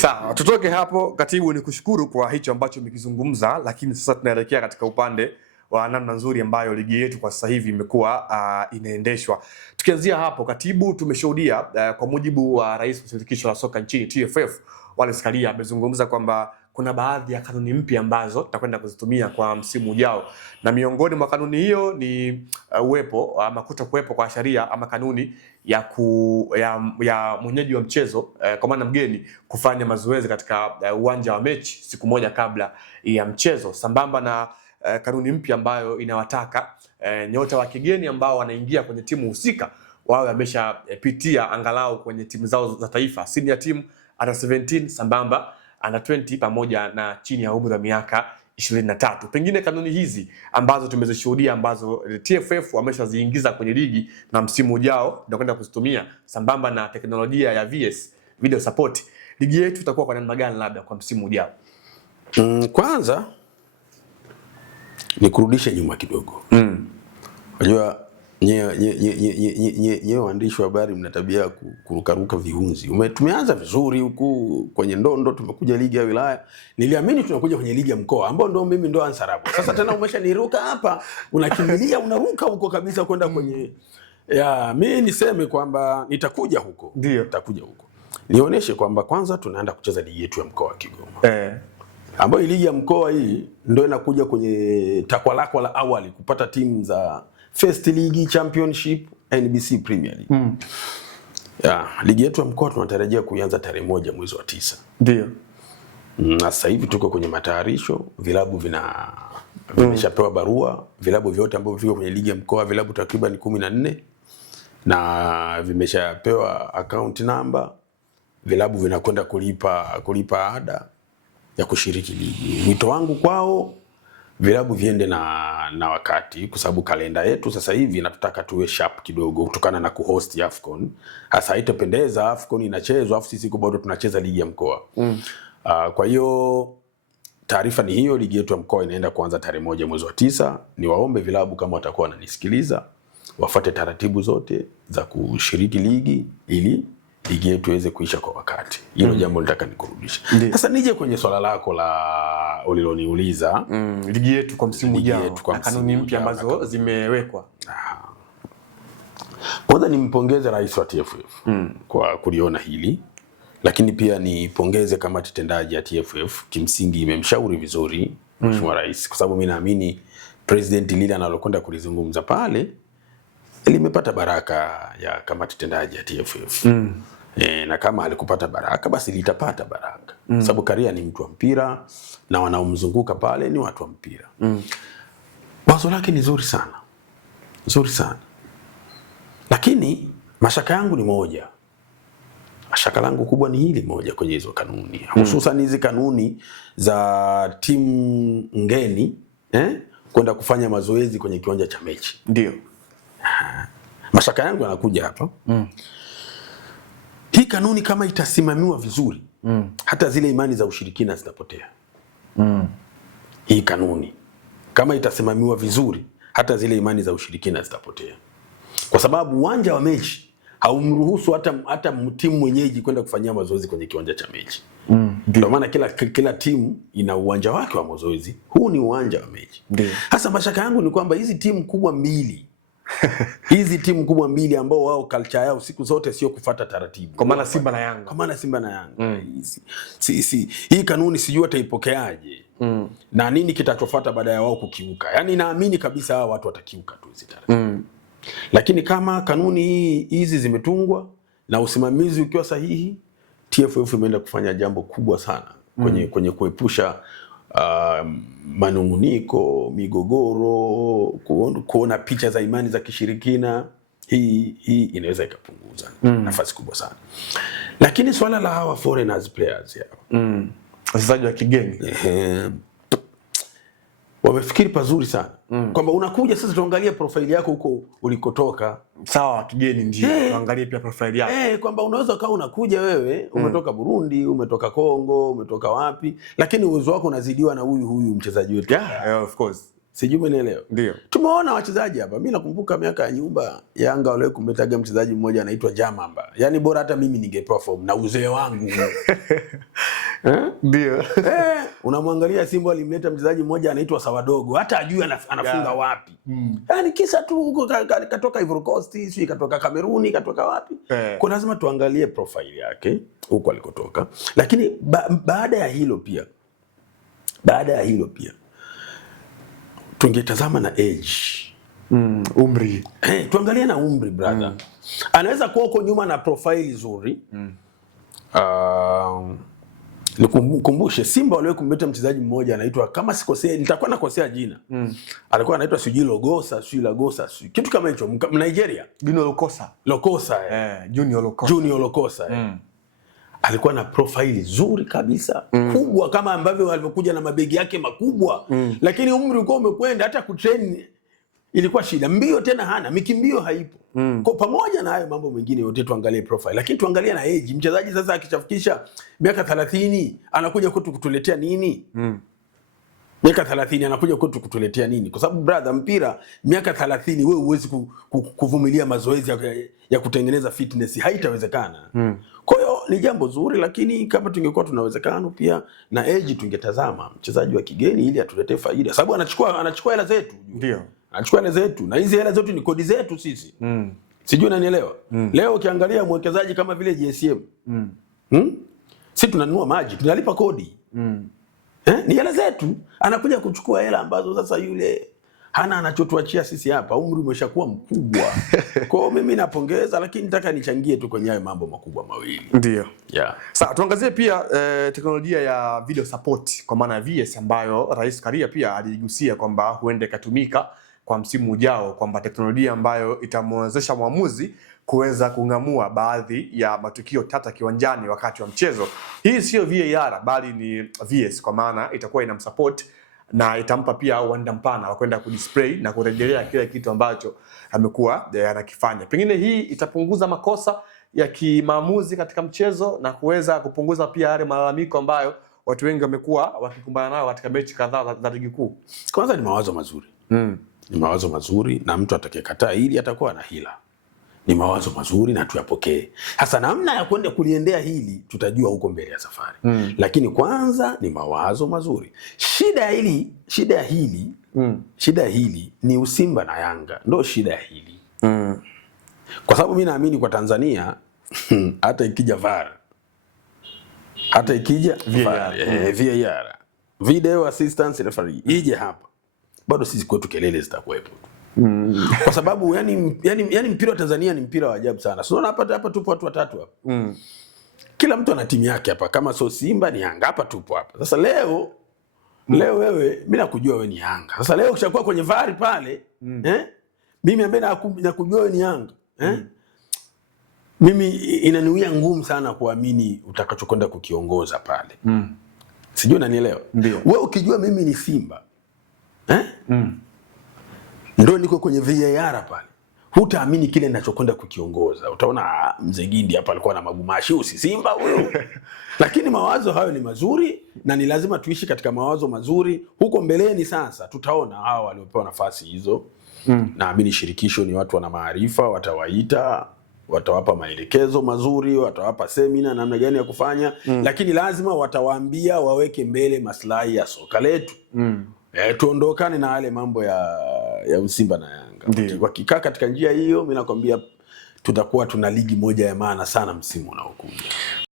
Sawa, tutoke hapo katibu, ni kushukuru kwa hicho ambacho umekizungumza, lakini sasa tunaelekea katika upande wa namna nzuri ambayo ligi yetu kwa sasa hivi imekuwa inaendeshwa. Tukianzia hapo katibu, tumeshuhudia kwa mujibu wa rais wa shirikisho la soka nchini TFF Wallace Karia amezungumza kwamba kuna baadhi ya kanuni mpya ambazo tutakwenda kuzitumia kwa msimu ujao, na miongoni mwa kanuni hiyo ni uwepo ama kutokuwepo kwa sheria ama kanuni ya mwenyeji wa mchezo kwa maana mgeni kufanya mazoezi katika uwanja wa mechi siku moja kabla ya mchezo, sambamba na kanuni mpya ambayo inawataka nyota wa kigeni ambao wanaingia kwenye timu husika wawe wameshapitia angalau kwenye timu zao za taifa, senior team, under 17 sambamba under 20 pamoja na chini ya umri wa miaka 23. Pengine kanuni hizi ambazo tumezishuhudia ambazo TFF wameshaziingiza kwenye ligi na msimu ujao ndio kwenda kuzitumia sambamba na teknolojia ya VS video support, ligi yetu itakuwa kwa namna gani labda kwa msimu ujao? Kwanza ni kurudisha nyuma kidogo. Unajua nyewe waandishi wa habari mna tabia ya kurukaruka viunzi. Tumeanza vizuri huku kwenye ndondo, tumekuja ligi ya wilaya. Niliamini tunakuja kwenye ligi ya mkoa ambao ndo mimi ndo ansarabu. Sasa tena umeshaniruka hapa, unakimbilia unaruka huko kabisa kwenda kwenye mimi niseme kwamba nitakuja huko. Ndio, nitakuja huko. Nionyeshe kwamba kwanza tunaenda kucheza ligi yetu ya mkoa wa Kigoma. Ambayo ligi ya mkoa hii ndio inakuja kwenye takwa lako la awali kupata timu za First League, Championship, NBC Premier League. Ligi yetu ya mkoa tunatarajia kuanza tarehe 1 mwezi wa 9. Ndio. Na sasa hivi tuko kwenye matayarisho, vilabu vimeshapewa barua, vilabu vyote ambavyo viko kwenye ligi ya mkoa, vilabu takriban 14 na vimeshapewa account number, vilabu vinakwenda kulipa ada ya kushiriki ligi. Wito wangu kwao, vilabu viende na wakati, kwa sababu kalenda yetu sasa hivi inatutaka tuwe sharp kidogo kutokana na kuhost AFCON. Hasa haitapendeza AFCON inachezwa afu sisi bado tunacheza ligi ya mkoa. Kwa hiyo taarifa ni hiyo, ligi yetu ya mkoa inaenda kuanza tarehe 1 mwezi wa 9. Niwaombe vilabu kama watakuwa wananisikiliza wafuate taratibu zote za kushiriki ligi ili ligi yetu iweze kuisha kwa wakati. Hilo jambo nataka nikurudisha. Sasa nije kwenye swala lako la uliloniuliza, ligi yetu kwa msimu ujao na kanuni mpya ambazo zimewekwa. Kwanza nimpongeze rais wa TFF kwa kuliona hili, lakini pia nipongeze kamati tendaji ya TFF, kimsingi imemshauri vizuri mheshimiwa rais, kwa sababu mimi naamini president lile analokwenda kulizungumza pale limepata baraka ya kamati tendaji ya TFF. Na kama alikupata baraka basi litapata baraka. Sababu Karia ni mtu wa mpira na wanaomzunguka pale ni watu wa mpira. Wazo lake ni zuri sana. Zuri sana. Lakini mashaka yangu ni moja. Mashaka langu kubwa ni hili moja kwenye hizo kanuni. Hususan hizi kanuni za timu ngeni kwenda kufanya mazoezi kwenye kiwanja cha mechi. Ndio. Mashaka yangu yanakuja hapa. Hii kanuni kama itasimamiwa vizuri, hata zile imani za ushirikina zitapotea. Hii kanuni kama itasimamiwa vizuri, hata zile imani za ushirikina zitapotea. Kwa sababu uwanja wa mechi haumruhusu hata timu mwenyeji kwenda kufanyia mazoezi kwenye kiwanja cha mechi. Ndio maana kila timu ina uwanja wake wa mazoezi. Huu ni uwanja wa mechi. Sasa mashaka yangu ni kwamba hizi timu kubwa mbili ambao wao culture yao siku zote sio kufuata taratibu. Kwa maana Simba na Yanga. Hii kanuni sijui wataipokeaje. Na nini kitachofuata baada ya wao kukiuka. Yaani naamini kabisa hawa watu watakiuka tu hizi taratibu. Lakini kama kanuni hizi zimetungwa na usimamizi ukiwa sahihi, TFF imeenda kufanya jambo kubwa sana kwenye kuepusha manunguniko, migogoro, kuona picha za imani za kishirikina. Hii inaweza ikapunguza nafasi kubwa sana. Lakini swala la hawa foreigners players wachezaji wa kigeni wamefikiri pazuri sana. Kwamba unakuja sasa tuangalie profile yako huko ulikotoka. Sawa, kigeni ndio. Tuangalie pia profile yako. Kwamba unaweza kama unakuja wewe umetoka Burundi, umetoka Kongo, umetoka wapi, lakini uwezo wako unazidiwa na huyu mchezaji wetu. Of course. Sijui umenielewa. Ndio. Tumeona wachezaji hapa. Mimi nakumbuka miaka ya nyumba Yanga wale kumetaga mchezaji mmoja anaitwa Jamamba. Yaani bora hata mimi ningeperform na uzee wangu. Ndio. Unamwangalia Simba alimleta mchezaji mmoja anaitwa Sawadogo. Hata ajui anafunga wapi. Yaani kisa tu huko katoka Ivory Coast, sio katoka Kameruni, katoka wapi? Kwa lazima tuangalie profile yake huko alikotoka. Lakini baada ya hilo pia tungetazama na age. Umri. Tuangalie na umri brother. Anaweza kuwa huko nyuma na profile nzuri. Nikumbushe Simba wale kumleta mchezaji mmoja anaitwa, kama sikosea nitakuwa nakosea jina. Alikuwa anaitwa Lagosa, kitu kama hicho, Nigeria. Lokosa. Junior Lokosa. Alikuwa na profile nzuri kabisa, kubwa kama ambavyo alivyokuja na mabegi yake makubwa. Lakini umri ulikuwa umekwenda, hata kutrain ilikuwa shida. Mbio tena hana, mikimbio haipo. Kwa pamoja na hayo mambo mengine yote tuangalie profile, lakini tuangalie na age. Mchezaji sasa akichafikisha miaka 30 anakuja kwetu kutuletea nini? Miaka 30 anakuja kwetu kutuletea nini? Kwa sababu brother, mpira miaka 30 wewe huwezi kuvumilia mazoezi ya kutengeneza fitness, haitawezekana. Kwa hiyo ni jambo zuri, lakini kama tungekuwa tunawezekano pia na age tungetazama mchezaji wa kigeni ili atuletee faida, sababu anachukua hela zetu. Ndio. Anachukua hela zetu, na hizi hela zetu ni kodi zetu sisi. Sijui unanielewa. Leo ukiangalia mwekezaji kama vile GSM, sisi tunanunua maji, tunalipa kodi. Ni hela zetu. Anakuja kuchukua hela ambazo sasa yule hana anachotuachia sisi hapa. Umri umeshakuwa mkubwa. Kwa hiyo mimi napongeza, lakini nataka nichangie tu kwenye hayo mambo makubwa mawili. Ndio. Sasa tuangazie pia teknolojia ya video support kwa maana ya VS, ambayo Rais Karia pia aligusia kwamba huenda ikatumika kwa msimu ujao, kwamba teknolojia ambayo itamwezesha mwamuzi kuweza kung'amua baadhi ya matukio tata kiwanjani wakati wa mchezo. Hii sio VAR bali ni VS, kwa maana itakuwa inamsupport na itampa pia uwanda mpana wa kwenda kudisplay na kurejelea kile kitu ambacho amekuwa anakifanya. Pengine hii itapunguza makosa ya kimaamuzi katika mchezo na kuweza kupunguza pia yale malalamiko ambayo watu wengi wamekuwa wakikumbana nayo katika mechi kadhaa za ligi kuu. Kwanza ni mawazo mazuri. Ni mawazo mazuri, na mtu atakayekataa hili atakuwa na hila. Ni mawazo mazuri na tuyapokee. Hasa namna ya kwenda kuliendea hili tutajua huko mbele ya safari. Lakini kwanza ni mawazo mazuri. Shida ya hili ni Usimba na Yanga. Ndio shida ya hili. Kwa sababu mimi naamini kwa Tanzania hata ikija VAR, VAR, video assistance referee ije hapa, bado sisi kwetu kelele zitakuwepo. Kwa sababu yani mpira wa Tanzania ni mpira wa ajabu sana. Sio hapa tupo watu watatu hapa. Kila mtu ana timu yake hapa, kama sio Simba ni Yanga, hapa tupo hapa. Sasa leo wewe, mimi nakujua wewe ni Yanga. Sasa leo ukishakuwa kwenye VAR pale, mimi ambaye nakujua wewe ni Yanga, mimi inaniwia ngumu sana kuamini utakachokwenda kukiongoza pale. Sijui unanielewa. Wewe ukijua mimi ni Simba, ndio niko kwenye VAR pale, hutaamini kile ninachokwenda kukiongoza. Utaona Mzee Gindi hapa alikuwa na magumashi, si Simba huyo. Lakini mawazo hayo ni mazuri na ni lazima tuishi katika mawazo mazuri. Huko mbeleni sasa tutaona hao waliopewa nafasi hizo. Naamini shirikisho ni watu wana maarifa, watawaita, watawapa maelekezo mazuri, watawapa semina namna gani ya kufanya. Lakini lazima watawaambia waweke mbele maslahi ya soka letu. Tuondokane na yale mambo ya Usimba na Yanga. Wakikaa katika njia hiyo, mimi nakwambia tutakuwa tuna ligi moja ya maana sana msimu unaokuja.